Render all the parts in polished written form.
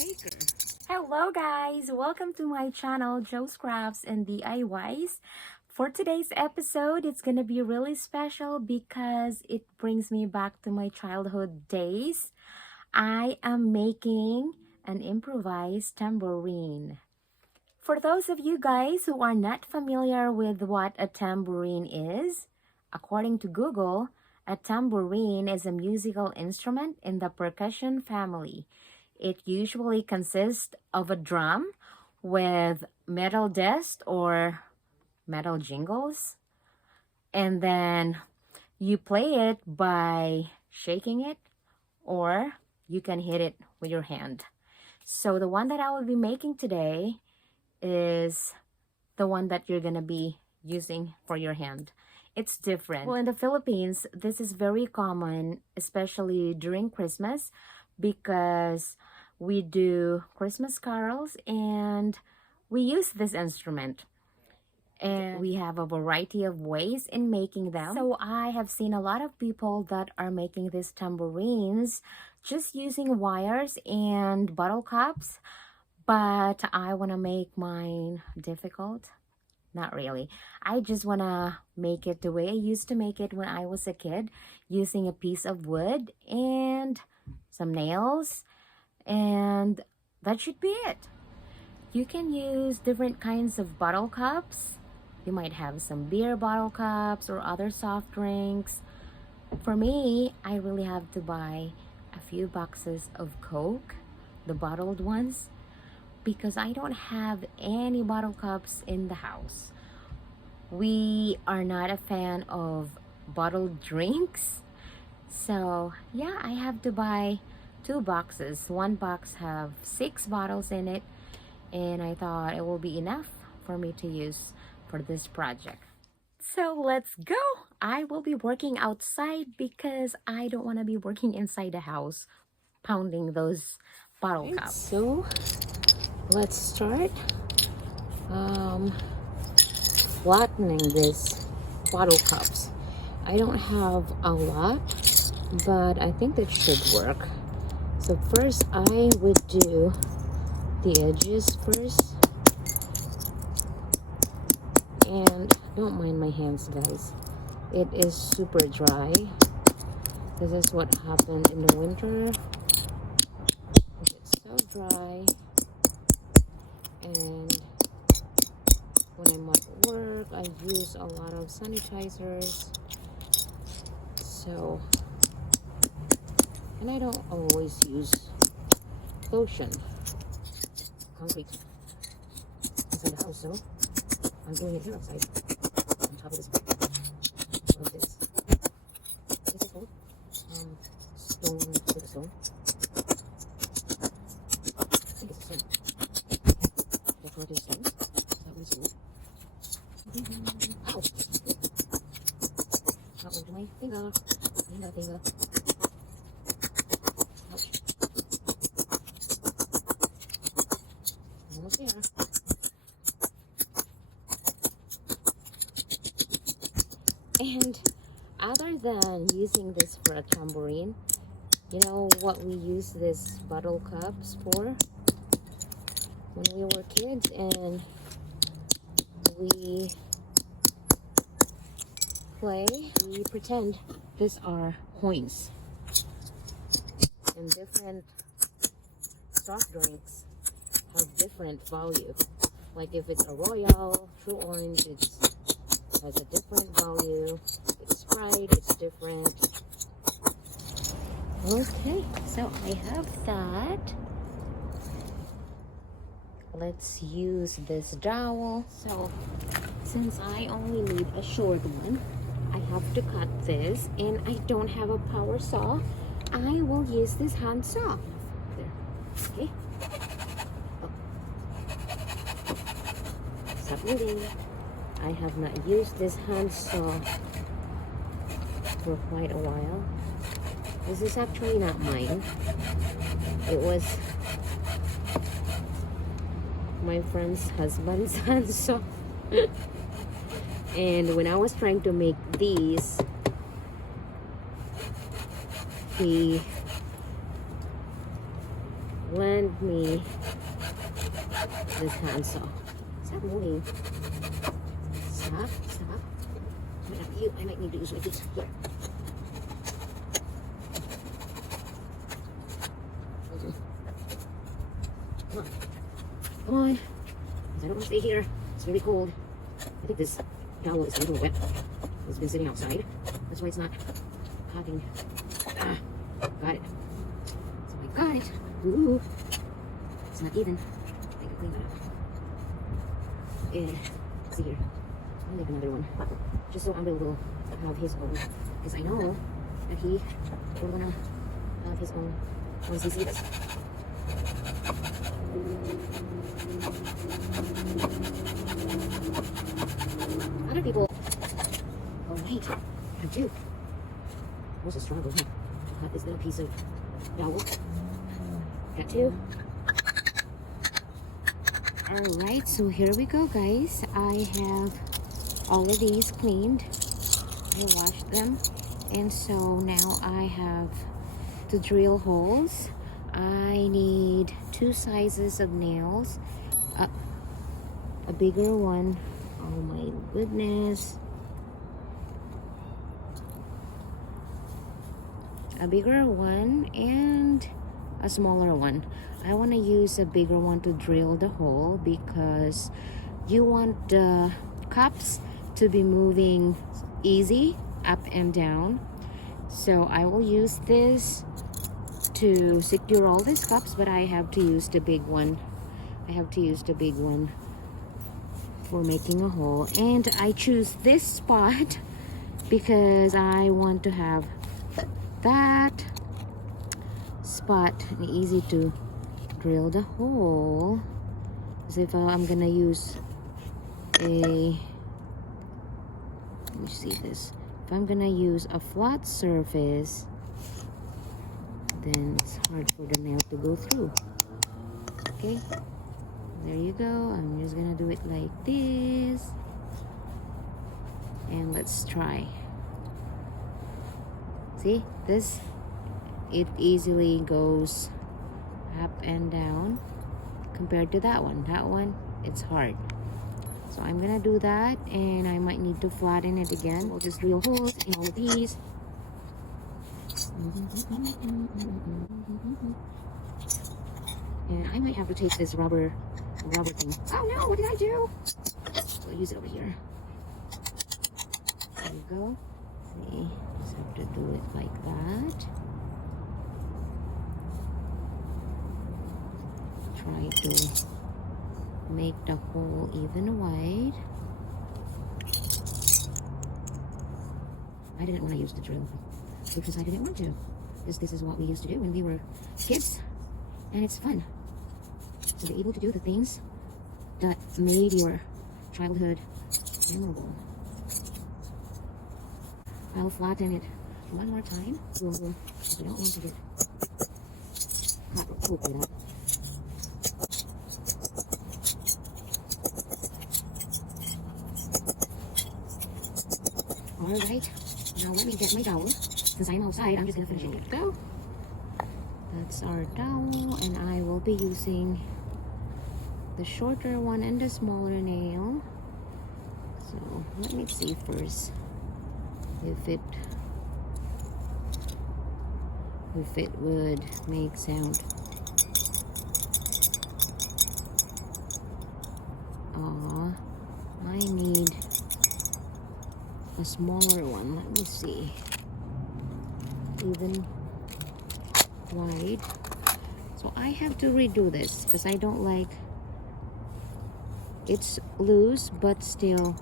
shaker. Hello guys! Welcome to my channel, Jo'sCrafts&DIYs. For today's episode, it's gonna be really special because it brings me back to my childhood days. I am making an improvised tambourine. For those of you guys who are not familiar with what a tambourine is, according to Google, a tambourine is a musical instrument in the percussion family. It usually consists of a drum with metal disc or metal jingles, and then you play it by shaking it, or you can hit it with your hand. So the one that I will be making today is the one that you're gonna be using for your hand. It's different. Well, in the Philippines, this is very common, especially during Christmas, because we do Christmas carols and we use this instrument. And we have a variety of ways in making them. So I have seen a lot of people that are making these tambourines just using wires and bottle caps, but I want to make mine difficult. Not really. I just want to make it the way I used to make it when I was a kid, using a piece of wood and some nails, and that should be it. You can use different kinds of bottle caps. You might have some beer bottle caps or other soft drinks. For me, I really have to buy a few boxes of Coke, the bottled ones, because I don't have any bottle caps in the house. We are not a fan of bottled drinks. So yeah, I have to buy 2 boxes. One box have 6 bottles in it, and I thought it will be enough for me to use for this project. So let's go. I will be working outside because I don't want to be working inside the house pounding those bottle caps. So let's start flattening these bottle cups. I don't have a lot, but I think that should work. So first I would do the edges first, and don't mind my hands, guys. It is super dry. This is what happened in the winter. It's so dry, and when I'm at work, I use a lot of sanitizers. So, and I don't always use lotion. Concrete inside the house, so I'm doing it here outside on top of this. Like this. This is called stone with a stone. I think it's a stone. Decorative stones. That one's wood. Ow! That one to my finger. Finger. Ouch. Almost there. And other than using this for a tambourine, you know what we use this bottle cups for? When we were kids and we play, we pretend these are coins. And different soft drinks have different value. Like if it's a Royal, True Orange, it has a different value. If it's Sprite, it's different. Okay, so I have that. Let's use this dowel. So since I only need a short one, I have to cut this, and I don't have a power saw. I will use this hand saw. There. Okay. Oh. Stop moving. I have not used this hand saw for quite a while. This is actually not mine. It was my friend's husband's hand saw. And when I was trying to make these, he lend me this handsaw. Stop moving. Stop, stop. I might need to use my feet. Here. Come on. Come on. I don't want to stay here. It's really cold. I think this towel is a little wet. It's been sitting outside. That's why it's not cutting. Ah, got it. So I got it. Ooh. It's not even. I can clean that up. And see here. I'll make another one. Just so Ambil will have his own. Because I know that he will gonna have his own once he sees this. Other people. Oh wait, I have two. Was a struggle to cut this little piece of dowel. Got two. Alright, so here we go, guys. I have all of these cleaned. I washed them, and so now I have to drill holes. I need 2 sizes of nails, a bigger one. Oh my goodness, a bigger one and a smaller one. I want to use a bigger one to drill the hole because you want the cups to be moving easy up and down. So I will use this to secure all these cups, but I have to use the big one. I have to use the big one for making a hole. And I choose this spot because I want to have that spot easy to drill the hole. As if I'm gonna use a, let me see this. If I'm gonna use a flat surface, then it's hard for the nail to go through. Okay, there you go. I'm just gonna do it like this, and let's try. See this? It easily goes up and down compared to that one. That one, it's hard. So I'm gonna do that, and I might need to flatten it again. We'll just drill holes in all of these. And I might have to take this rubber thing. Oh no, what did I do? So I'll use it over here. There you go. See, just have to do it like that. Try to make the hole even wide. I didn't want to use the drill because I didn't want to. This is what we used to do when we were kids, and it's fun to be able to do the things that made your childhood memorable. I'll flatten it one more time. I don't want to get caught with that. Alright, now let me get my dowel. Since I'm outside, I'm just going to finish it. Go. That's our dowel, and I will be using the shorter one and the smaller nail. So let me see first if it would make sound. I need a smaller one. Let me see. Even wide. So I have to redo this because I don't like, it's loose but still.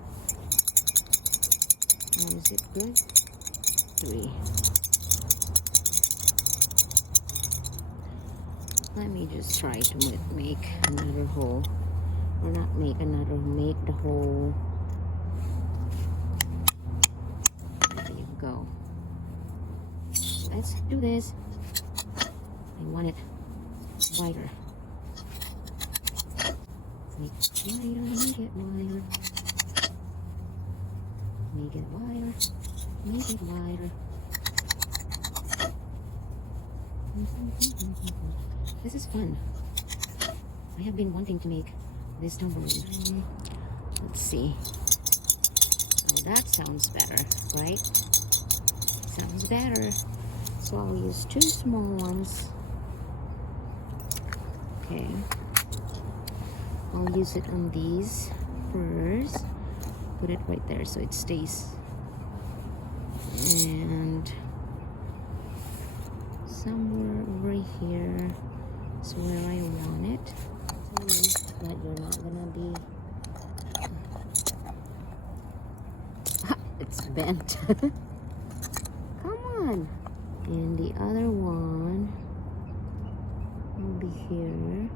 Is it good? 3. Let me just try to make another hole, or not make another, make the hole. There you go. Let's do this. I want it wider. Make it wider, make it wider. Make it wider, make it wider. This is fun. I have been wanting to make this tambourine. Let's see. Oh, that sounds better, right? Sounds better. So I'll use 2 small ones. Okay. I'll use it on these first. Put it right there so it stays. And somewhere over here is where I want it. Tell me that you're not gonna be... It's bent. Come on. And the other one will be here.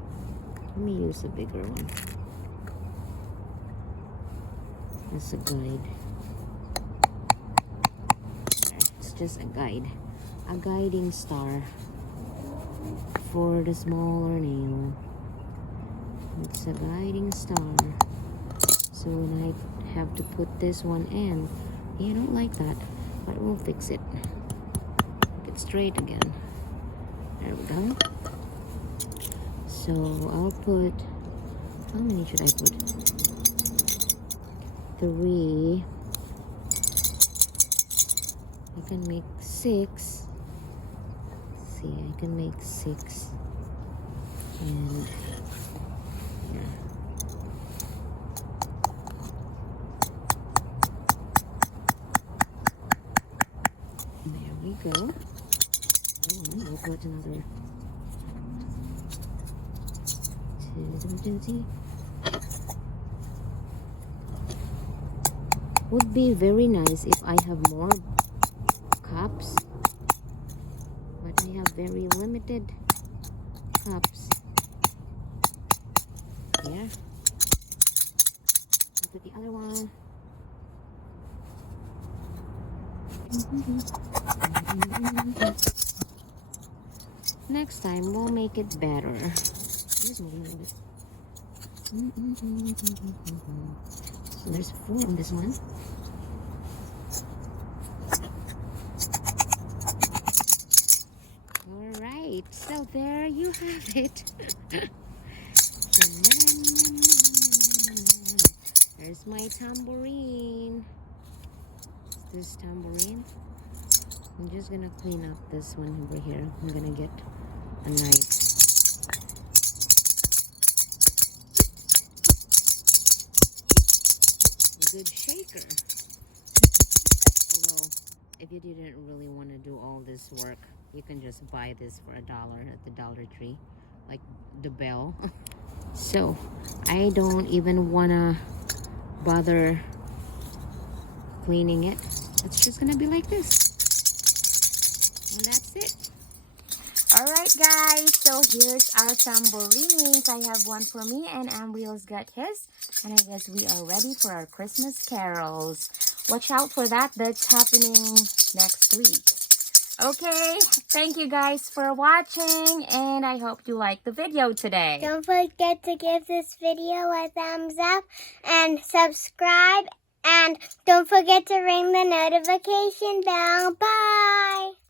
Let me use a bigger one. As a guide. It's just a guide. A guiding star for the smaller nail. It's a guiding star. So when I have to put this one in, I don't like that, but we'll fix it. Make it straight again. There we go. So I'll put, how many should I put? 3. I can make 6. See, I can make 6. And yeah. There we go. And I'll put another 2. Would be very nice if I have more cups, but I have very limited cups. Here. I'll put the other one. Next time we'll make it better. Just moving a little bit. So there's 4 on this one. Alright, so there you have it. There's my tambourine. This tambourine. I'm just gonna clean up this one over here. I'm gonna get a knife. Good shaker. Although, if you didn't really want to do all this work, you can just buy this for $1 at the Dollar Tree, like the bell. So I don't even wanna bother cleaning it. It's just gonna be like this, and that's it. Alright guys, so here's our tambourines. I have one for me and Ambriel's got his. And I guess we are ready for our Christmas carols. Watch out for that. That's happening next week. Okay, thank you guys for watching. And I hope you liked the video today. Don't forget to give this video a thumbs up and subscribe. And don't forget to ring the notification bell. Bye!